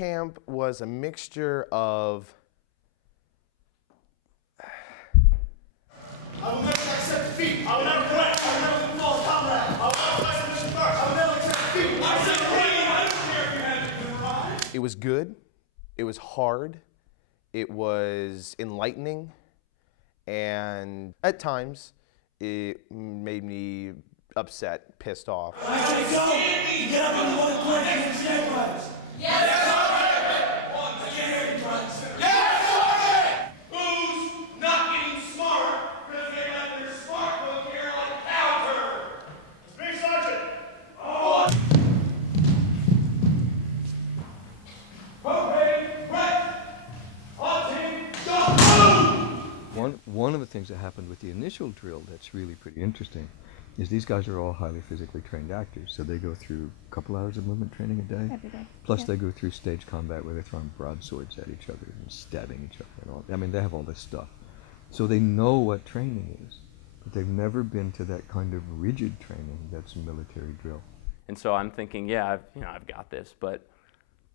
camp was a mixture of I will never accept defeat. I will never quit. I will never fall combat. I will never fight submission first. I will never accept defeat. I said I don't care if you have to do right. It was good, it was hard, it was enlightening, and at times it made me upset, pissed off. I say go! Get up on the one point and stand brothers. Yes, sir! I can't hear you, brothers. Yes, sir! Who's not getting smart because they let their smart book here like counter? It's me, Sergeant. Oh. Okay, right. On team, go! One of the things that happened with the initial drill that's really pretty interesting is these guys are all highly physically trained actors, so they go through a couple hours of movement training a day. Every day. Plus they go through stage combat where they're throwing broadswords at each other and stabbing each other and all. I mean, they have all this stuff. So they know what training is, but they've never been to that kind of rigid training that's military drill. And so I'm thinking, yeah, I've got this, but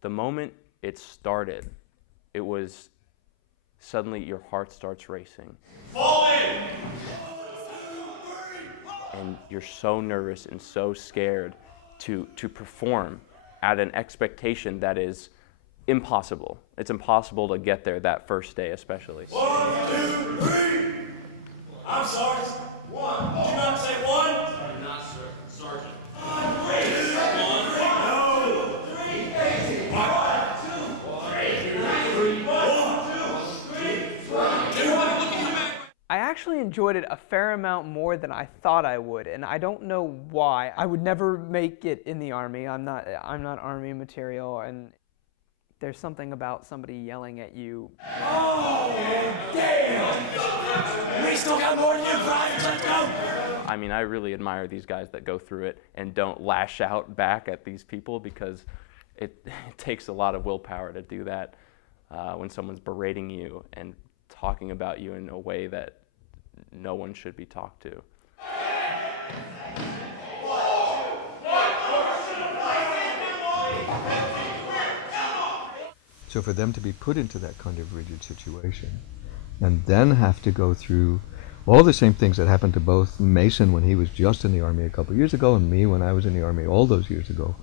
the moment it started, it was suddenly your heart starts racing. Fall in! And you're so nervous and so scared to perform at an expectation that is impossible. It's impossible to get there that first day especially. 1, 2, 3! I'm sorry. 1. Did you not say 1? Sorry, not sir. Sergeant. 1, 3, 1, 2, 3, 1, 2, 3, 1, 2, 3, 1. I actually enjoyed it a fair amount more than I thought I would, and I don't know why. I would never make it in the Army. I'm not Army material, and there's something about somebody yelling at you. Oh, damn! We still got more than you, Brian. Let's go! I mean, I really admire these guys that go through it and don't lash out back at these people, because it takes a lot of willpower to do that when someone's berating you and talking about you in a way that no one should be talked to. So for them to be put into that kind of rigid situation and then have to go through all the same things that happened to both Mason when he was just in the Army a couple of years ago and me when I was in the Army all those years ago,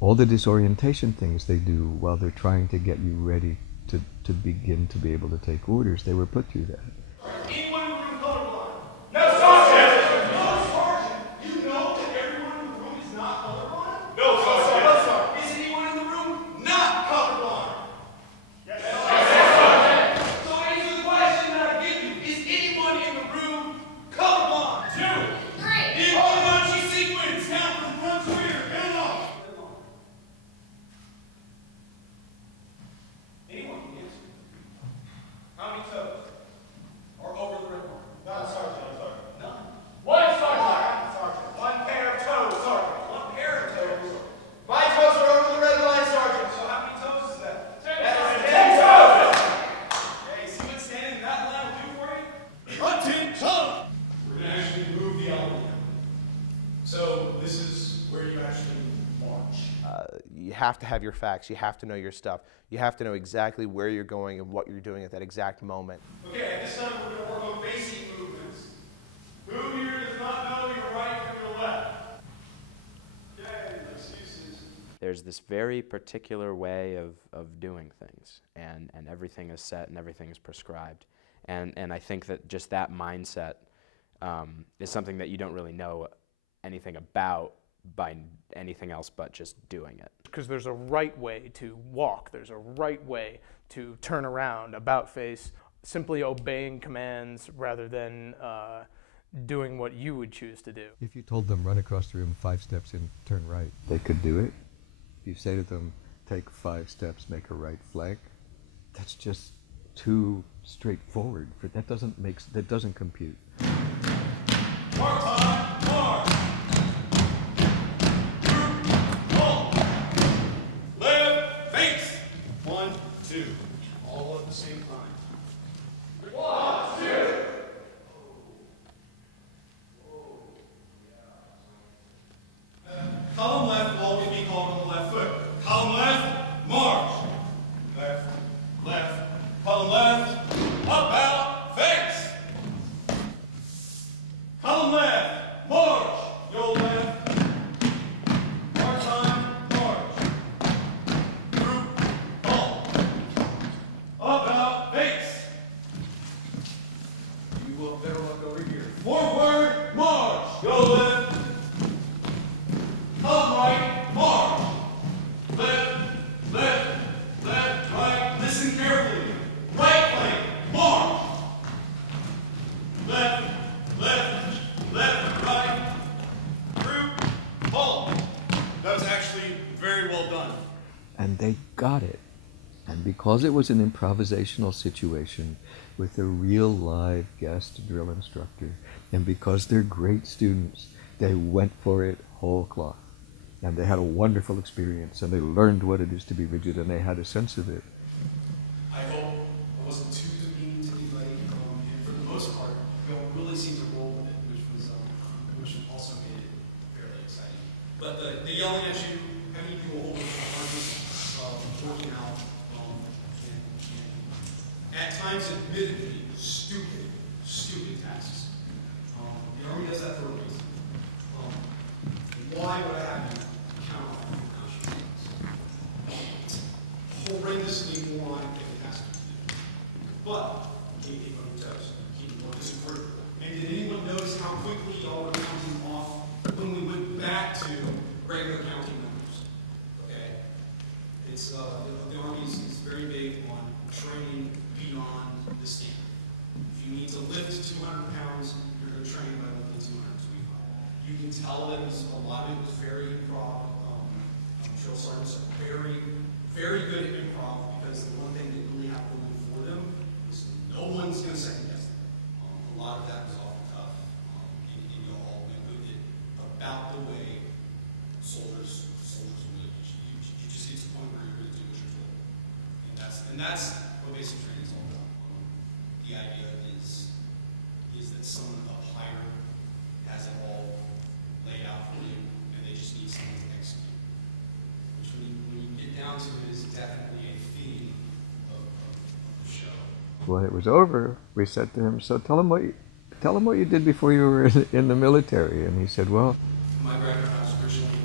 all the disorientation things they do while they're trying to get you ready to begin to be able to take orders, they were put through that. Anyone in the room colorblind? No, Sergeant! No, Sergeant! You know that everyone in the room is not colorblind? No, Sergeant! No, Sergeant! Is anyone in the room not colorblind? Yes, Sergeant! So answer the question that I give you. Is anyone in the room colorblind? 2, 3. In Fibonacci sequence, count from front to rear. Get along. Anyone can answer. How many toes are over the rib line? None, Sergeant. None. One, Sergeant. Sergeant. One pair of toes, Sergeant. One pair of toes. My toes are over the red line, Sergeant. So how many toes is that? 10. That is 10 toes. Okay, see what standing in that line will do for you? Front 10 toes. We're going to actually move the element. So this is where you actually march. You have to have your facts, you have to know your stuff, you have to know exactly where you're going and what you're doing at that exact moment. Okay, at this time we're going to work on basic movements. Who here does not know your right from your left? Okay, excuses. There's this very particular way of doing things, and everything is set and everything is prescribed. And I think that just that mindset is something that you don't really know anything about by anything else but just doing it. Because there's a right way to walk, there's a right way to turn around, about face, simply obeying commands rather than doing what you would choose to do. If you told them run across the room 5 steps and turn right, they could do it. If you say to them take 5 steps, make a right flank, that's just too straightforward. That doesn't compute. Mark time, mark! Left face! 1, 2. All at the same time. 1, 2. Column left will always be called on the left foot. Column left, march. You will better look over here. Forward, march! Go left. Up, right, march! Left, left, left, right. Listen carefully. Right flank, march! Left, left, left, right. Through, halt. That was actually very well done. And they got it. And because it was an improvisational situation with a real live guest drill instructor, and because they're great students, they went for it whole cloth. And they had a wonderful experience, and they learned what it is to be rigid, and they had a sense of it. I hope I wasn't too demeaning to anybody, and for the most part, you all really seemed to roll with it, which also made it fairly exciting. But the yelling at you, having you hold are just working out, and at times, admittedly, stupid tasks. The Army does that for a reason. Why would I have you count off your conscience? Horrendously moronic thing it has to do. But keep it on your toes. Keep it on this group. And did anyone notice how quickly y'all were counting off when we went back to regular counting numbers? Okay? It's the Army is very big on training beyond the standard. If you need to lift 200 pounds, you're going to train by lifting 225. You can tell that a lot of it was very improv. Drill sergeants are very, very good at improv because the one thing that really have going for them is no one's going to second guess them. A lot of that was off the cuff, and you all went with it about the way soldiers would. You just get to the point where you're going to do what you're told, and that's what basic training is all about. The idea is that someone up higher has it all laid out for you, and they just need someone to execute. Which, when you get down to it, is definitely a theme of the show. When it was over, we said to him, "So tell him what you did before you were in the military." And he said, "Well, My background, I was originally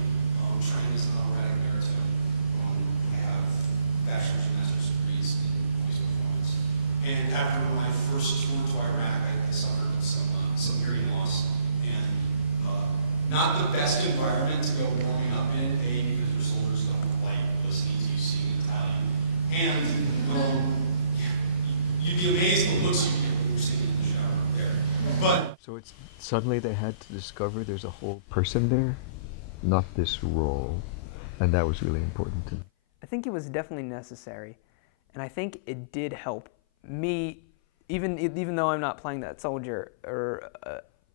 trained as an automatic baritone. I have bachelor's and master's degrees in voice performance. And after my first tour to Iraq, I suffered some hearing loss. And not the best environment to go warming up in, A, because your soldiers don't like listening to you sing Italian. And you'd be amazed the looks you get when you're singing in the shower there. But so it's suddenly they had to discover there's a whole person there, not this role." And that was really important to me. I think it was definitely necessary, and I think it did help me, even though I'm not playing that soldier or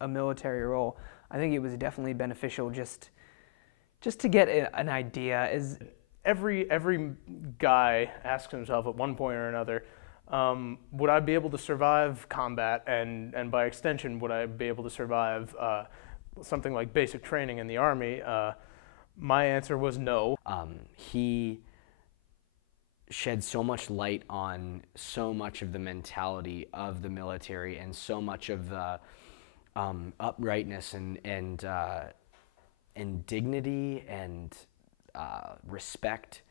a military role. I think it was definitely beneficial just to get an idea. Is every guy asks himself at one point or another, would I be able to survive combat, and by extension, would I be able to survive something like basic training in the Army? My answer was no. He shed so much light on so much of the mentality of the military and so much of the uprightness and dignity and respect,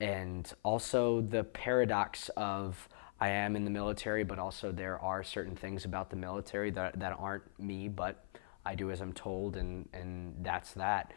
and also the paradox of I am in the military, but also there are certain things about the military that aren't me, but I do as I'm told, and that's that.